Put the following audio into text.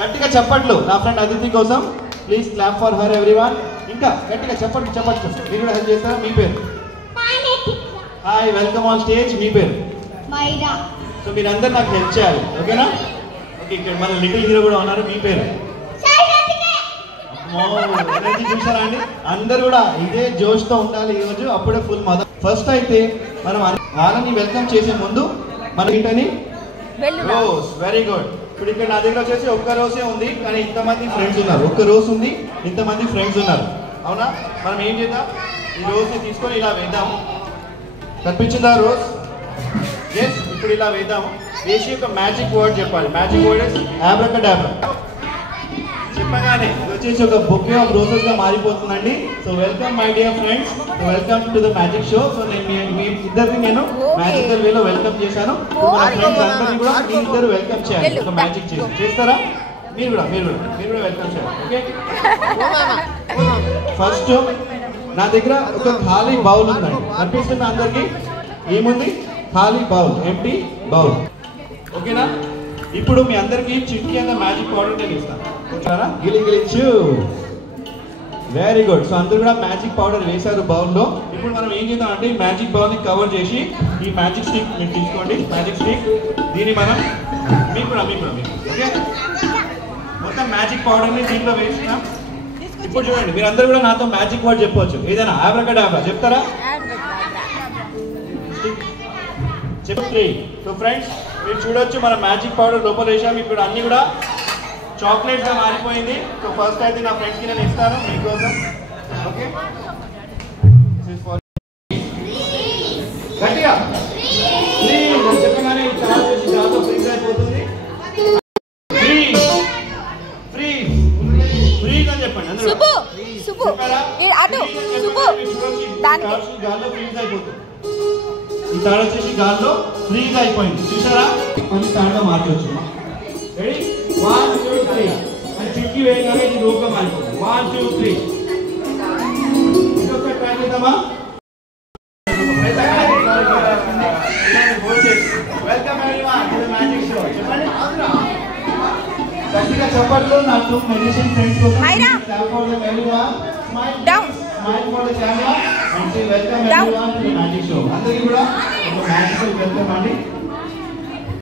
గట్టిగా చప్పట్లు నా ఫ్రెండ్ అదితి కోసం. Please clap for her everyone. ఇంకా గట్టిగా చప్పట్లు మీరు కూడా హెల్ప్ చేస్తారా? మీ పేరు? Hi, welcome on stage. మీ పేరు? మైరా. సో మీరందరూ నాకు హెల్ప్ చేయాలి, ఓకేనా? ఓకే, ఇక్కడ మన లిటిల్ హీరో కూడా ఉన్నారు. మీ పేరు? ఎనర్జీ చూసారా అండి? అందరు కూడా ఇదే జోష్తో ఉండాలి ఈరోజు, అప్పుడే ఫుల్ మదర్. ఫస్ట్ అయితే మనం వాళ్ళని వెల్కమ్ చేసే ముందు మన ఏంటని రోజ్. Very good. ఇప్పుడు ఇక్కడ నా దగ్గర వచ్చేసి ఒక్క రోజే ఉంది, కానీ ఇంతమంది ఫ్రెండ్స్ ఉన్నారు. ఒక్క రోజు ఉంది, ఇంతమంది ఫ్రెండ్స్ ఉన్నారు, అవునా? మనం ఏం చేద్దాం, ఈ రోజుని తీసుకొని ఇలా వేద్దాం. కనిపించిందా రోజ్? ఎస్. ఇప్పుడు ఇలా వేద్దాము. వేసి ఒక మ్యాజిక్ వర్డ్ చెప్పాలి. Magic word is abracadabra. చెప్పగానే ఇది వచ్చేసి ఒక బొకే ఆఫ్ రోజెస్ గా మారిపోతుందండి. So welcome my dear friends, welcome to the magic show. So మీ ఇద్దరిని నేను మ్యాజికల్ వేలో వెల్కమ్ చేశాను. మన ఫ్రెండ్స్ అందరినీ కూడా మీ ఇద్దరు వెల్కమ్ చేయాలి ఒక మ్యాజిక్ చేస్తారా? మీరు కూడా వెల్కమ్ చేయాలి, ఓకే? ఫస్ట్ నా దగ్గర ఒక ఖాళీ బౌల్ ఉందండి, కనిపిస్తున్నా అందరికి? ఏముంది? ఖాళీ బౌల్, ఎంప్టీ బౌల్, ఓకేనా? ఇప్పుడు మీ అందరికి చిట్కీ అన్న మ్యాజిక్ పౌడర్ నేను ఇస్తాను, ఓకేనా? గిలిగిలిచ్చు. Very good. సో అందరూ కూడా మ్యాజిక్ పౌడర్ వేశారు బౌల్లో. ఇప్పుడు మనం ఏం చేద్దాం అంటే ఈ మ్యాజిక్ బౌల్ని కవర్ చేసి ఈ మ్యాజిక్ స్టిక్ మీరు తీసుకోండి. మ్యాజిక్ స్టిక్ దీన్ని మనం మీకు ఓకే, మొత్తం మ్యాజిక్ పౌడర్ని దీంట్లో వేసినాం. ఇప్పుడు చూడండి, మీరు అందరూ కూడా నాతో మ్యాజిక్ వర్డ్ చెప్పవచ్చు. ఏదైనా అబ్రాకడాబ్రా చెప్తారా? చెప్పి. సో ఫ్రెండ్స్ మీరు చూడొచ్చు, మన మ్యాజిక్ పౌడర్ లోపల వేసాం. ఇప్పుడు అన్ని కూడా చాక్లెట్గా మారిపోయింది. సో ఫస్ట్ అయితే నా ఫ్రెండ్స్కి నేను ఇస్తాను మీకోసం, ఓకే? గట్టిగా చెప్పగానే చాలా ఫ్రీజ్ అయిపోతుంది. ఫ్రీజ్ అని చెప్పండి అందరూ. గాల్లో ఫ్రీజ్ అయిపోతుంది. ఈ తాడు వచ్చేసి గాల్లో ఫ్రీజ్ అయిపోయింది, చూసారా? కొంచెం తాడుగా మార్చవచ్చు. రెడీ? 1 2 3 అని చుట్టి వేయగానే ఇది రూపంగా మారిపోతుంది. 1 2 3. ఇంకొకసారి ట్రై చేద్దామా? Welcome everyone to the magic show. చెప్పండి గట్టిగా చప్పట్లు నా టూ మెజిషియన్ ఫ్రెండ్స్ కోసం. Clap for them everyone. Smile for the camera and say welcome everyone to the magic show. అందరికీ కూడా ఒక మ్యాజికల్ వెల్కమ్ అండి.